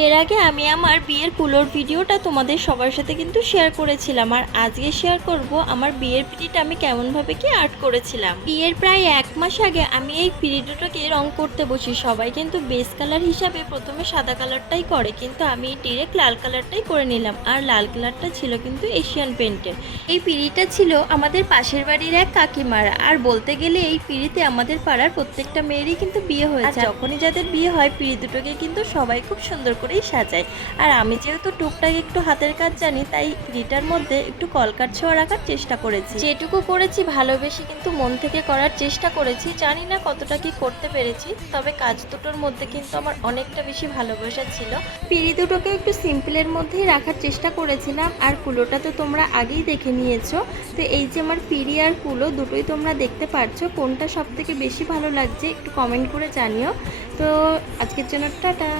এর আগে আমি আমার বিয়ের কুলোর ভিডিওটা তোমাদের সবার সাথে কিন্তু শেয়ার করেছিলাম, আর আজকে শেয়ার করব আমার বিয়ের পিড়িটা আমি কেমনভাবে কি আর্ট করেছিলাম। বিয়ের প্রায় 1 মাস আগে আমি এই পিড়ি দুটোকে রং করতে বসি। সবাই কিন্তু বেস কালার হিসাবে প্রথমে সাদা কালারটাই করে, কিন্তু আমি ডিরেক্ট লাল কালারটাই করে নিলাম। আর লাল কালারটা ছিল কিন্তু এশিয়ান পেন্টের। এই পিড়িটা ছিল আমাদের পাশের বাড়ির এক কাকিমার, আর বলতে গেলে এই পিড়িতে আমাদের পাড়ার প্রত্যেকটা মেয়েরই কিন্তু বিয়ে হয়েছে। আর যখনই যাদের বিয়ে হয় পিড়ি দুটোকে কিন্তু সবাই খুব সুন্দর করেই সাজায়। আর আমি যেহেতু টুকটাক একটু হাতের কাজ জানি, তাই পিড়িটার মধ্যে একটু কলকার ছোঁয়া রাখার চেষ্টা করেছি। যেটুকু করেছি ভালোবেসে কিন্তু মন থেকে করার চেষ্টা করেছি। জানি না কতটা কি করতে পেরেছি, তবে কাজ দুটোর মধ্যে কিন্তু আমার অনেকটা বেশি ভালোবাসা ছিল। পিড়ি দুটোকে একটু সিম্পলের মধ্যেই রাখার চেষ্টা করেছিলাম। আর কুলোটা তো তোমরা আগেই দেখে নিয়েছো। তো এই যে আমার পিড়ি আর কুলো দুটোই তোমরা দেখতে পারছো, কোনটা সব থেকে বেশি ভালো লাগছে একটু কমেন্ট করে জানিও। তো আজকের জন্য টাটা।